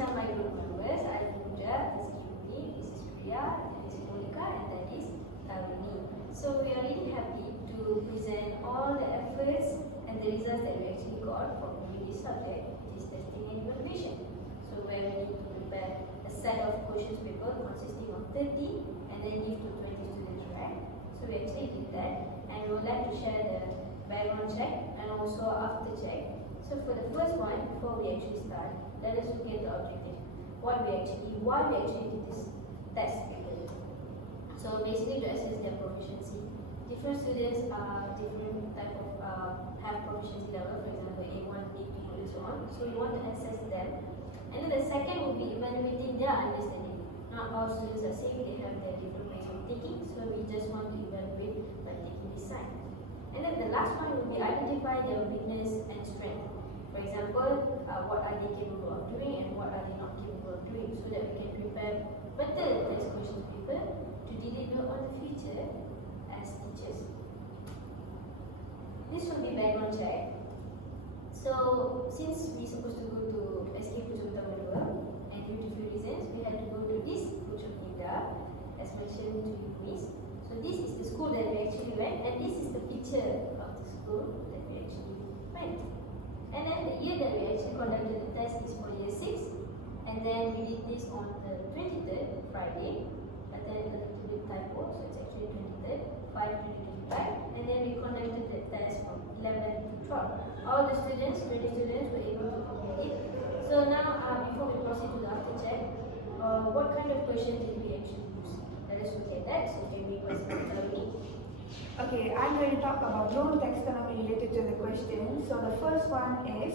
are my group members. I am Puja, this is Yumi, this is Priya, and this is Monica, and that is Tarini. So we are really happy to present all the efforts and the results that we actually got from this subject, which is testing and evaluation. So where we need to prepare a set of questions paper consisting of 30 and then give to 20 students, right? So we actually did that, and we would like to share the background check and also after check. So for the first one, before we actually start, let us look at the objective. Why we actually did this test. So basically to assess their proficiency. Different students are different type of have proficiency level, for example A1, A2, and so on. So we want to assess them. And then the second would be evaluating their understanding. Not all students are same, they have their different ways of thinking, so we just want to evaluate by taking this side. And then the last one would be identify their weakness and strength. For example, what are they capable of doing and what are they not capable of doing, so that we can prepare better test question paper to deliver on the future as teachers. This will be background check. So since we supposed to go to SK Puja Utama, and due to few reasons, we had to go to this Puja Utama, as mentioned to you, Miss. So this is the school that we actually went, and this is the picture of the school that we actually went. And then the year that we actually conducted the test is for year 6, and then we did this on the 23rd, Friday, and then a little bit typo, so it's actually 23rd, 5/2025, and then we conducted the test from 11 to 12. All the students, 20 students, were able to complete it. So now, before we proceed to the after check, what kind of questions did we actually use? Let us look at that. So Jamie was telling me. Okay, I'm going to talk about known taxonomy related to the question. So the first one is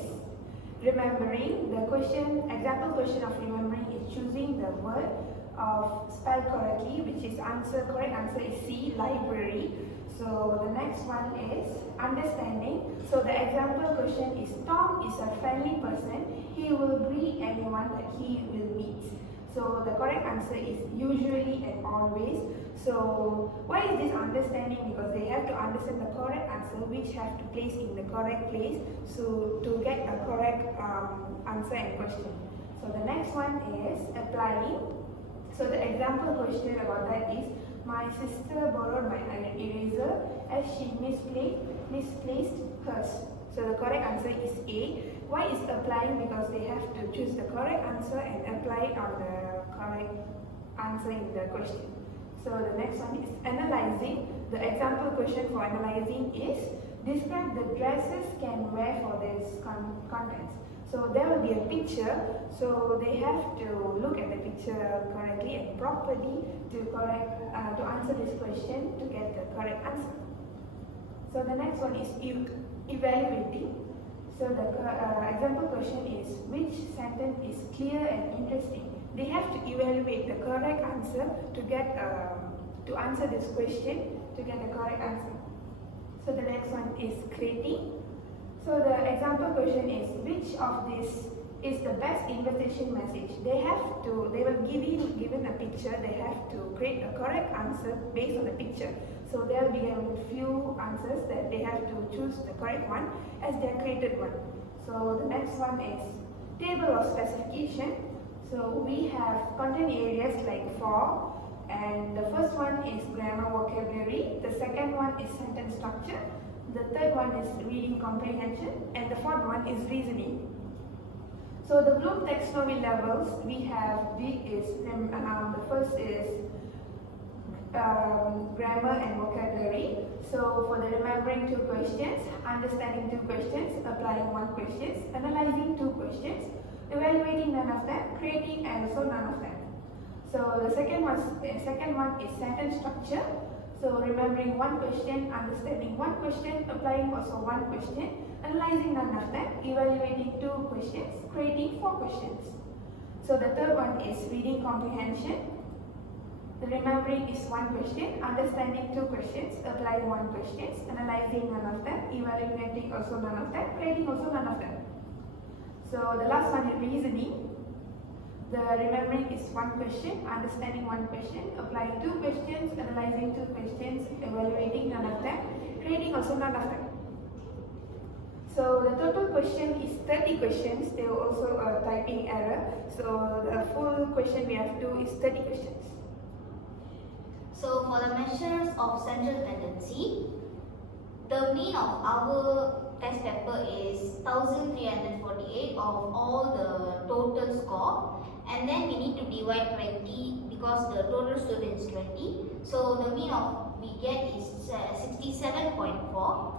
remembering. The question, example question of remembering is choosing the word of spelled correctly, which is correct answer is C, library. So the next one is understanding. So the example question is Tom is a friendly person. He will greet anyone that he will meet. So the correct answer is usually and always. So why is this understanding? Because they have to understand the correct answer, which have to place in the correct place, so to get a correct answer and question. So the next one is applying. So the example question about that is, my sister borrowed my eraser as she misplaced hers. So the correct answer is A. Why is applying? Because they have to choose the correct answer and apply it on the correct answer in the question. So the next one is analyzing. The example question for analyzing is, describe the dresses can wear for this contents. So there will be a picture, so they have to look at the picture correctly and properly to answer this question to get the correct answer. So the next one is evaluating. So the example question is, which sentence is clear and interesting? They have to evaluate the correct answer to get to answer this question to get the correct answer. So the next one is creating. So the example question is, which of this is the best invitation message? They will given a picture, they have to create a correct answer based on the picture. So there will be a few answers that they have to choose the correct one as their created one. So the next one is table of specification. So we have content areas like for, and the first one is grammar vocabulary, the second one is sentence structure, the third one is reading comprehension, and the fourth one is reasoning. So the Bloom taxonomy levels we have, the first is grammar and vocabulary. So for the remembering 2 questions, understanding 2 questions, applying 1 question, analyzing 2 questions, evaluating none of them, creating and also none of them. So the second one is sentence structure. So remembering 1 question, understanding 1 question, applying also 1 question, analyzing none of them, evaluating 2 questions, creating 4 questions. So the third one is reading comprehension. The remembering is 1 question, understanding 2 questions, applying 1 question, analyzing none of them, evaluating also none of them, creating also none of them. So the last one is reasoning. The remembering is 1 question, understanding 1 question, applying 2 questions, analyzing 2 questions, evaluating none of them, creating also none of them. So the total question is 30 questions. There were also a typing error. So the full question we have to do is 30 questions. So for the measures of central tendency, the mean of our test paper is 1348 of all the total score, and then we need to divide 20 because the total student is 20. So the mean of we get is 67.4.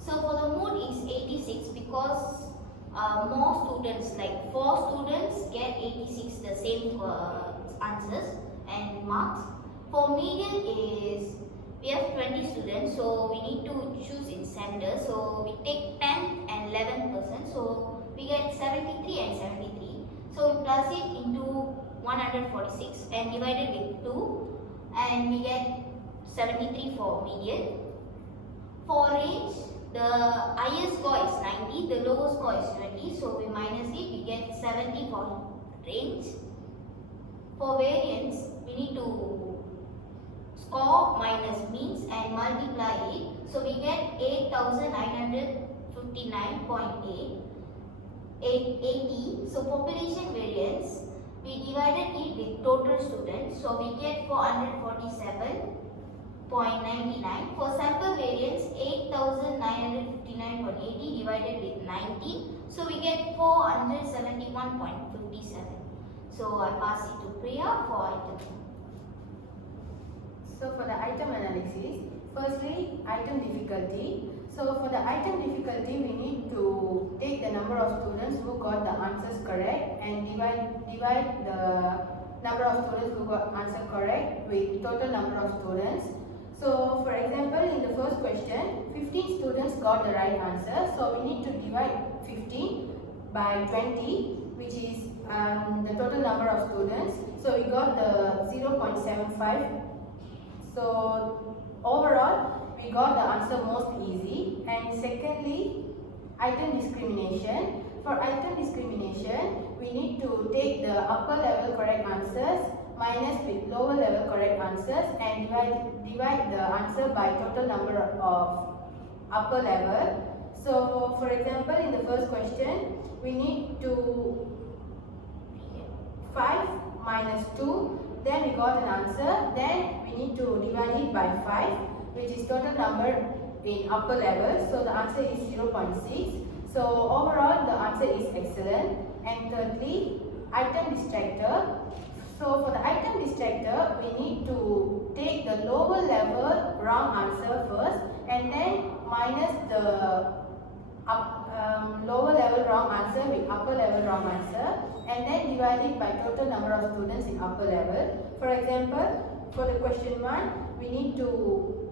So for the mood is 86 because more students, like 4 students get 86, the same answers and marks. For median is, we have 20 students, so we need to choose in center. So we take 10 and 11%, so we get 73 and 73. So we plus it into 146 and divided with 2, and we get 73 for median. For range, the highest score is 90, the lowest score is 20, so we minus it, we get 70 for range. For variance, we need to score minus means and multiply it, so we get 8959.80. So population variance, we divided it with total students, so we get 447.99. For sample variance, 8959.80 divided with 19, so we get 471.57. So I pass it to Priya for item. So for the item analysis, firstly item difficulty. So for the item difficulty, we need to take the number of students who got the answers correct and divide the number of students who got answer correct with total number of students. So for example, in the first question, 15 students got the right answer. So we need to divide 15 by 20, which is the total number of students. So we got the 0.75. So overall, we got the answer most easy. And secondly, item discrimination. For item discrimination, we need to take the upper level correct answers minus with lower level correct answers and divide the answer by total number of upper level. So for example, in the first question, we need to 5 minus 2, then we got an answer, then we need to divide it by 5, which is total number in upper level, so the answer is 0.6. So overall the answer is excellent. And thirdly, item distractor. So for the item distractor, we need to take the lower level wrong answer first and then minus the lower level wrong answer with upper level wrong answer and then divide it by total number of students in upper level. For example, for the question 1, we need to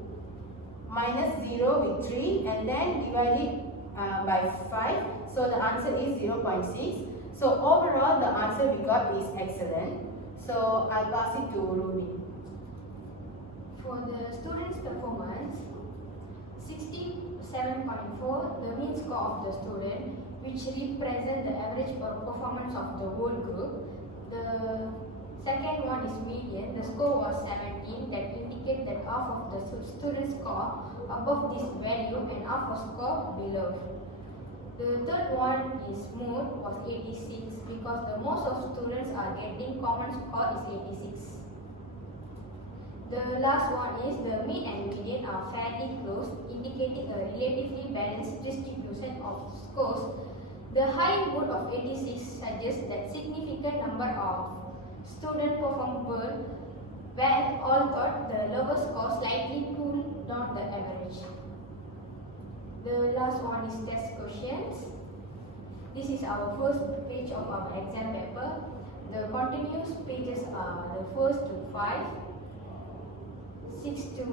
minus 0 with 3 and then divide it by 5. So the answer is 0.6. So overall the answer we got is excellent. So I'll pass it to Ruby. For the students' performance, 67.4, the mean score of the student, which represent the average performance of the whole group. The second one is median. The score was 17, that indicate that half of the student score above this value and half was score below. The third one is mood was 86 because the most of students are getting common score is 86. The last one is the mean and median are fairly close, indicating a relatively balanced distribution of scores. The high mood of 86 suggests that significant number of students performed well, where all thought the lower score slightly cooled down the average. The last one is test questions. This is our first page of our exam paper. The continuous pages are the first to 5, 6 to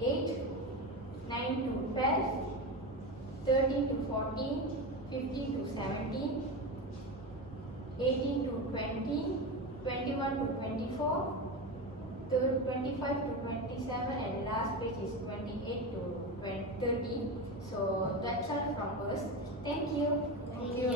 8, 9 to 12, 13 to 14, 15 to 17, 18 to 20, 21 to 24, 25 to 27, and last page is 28 to 30. So that's all from us. Thank you. Thank you.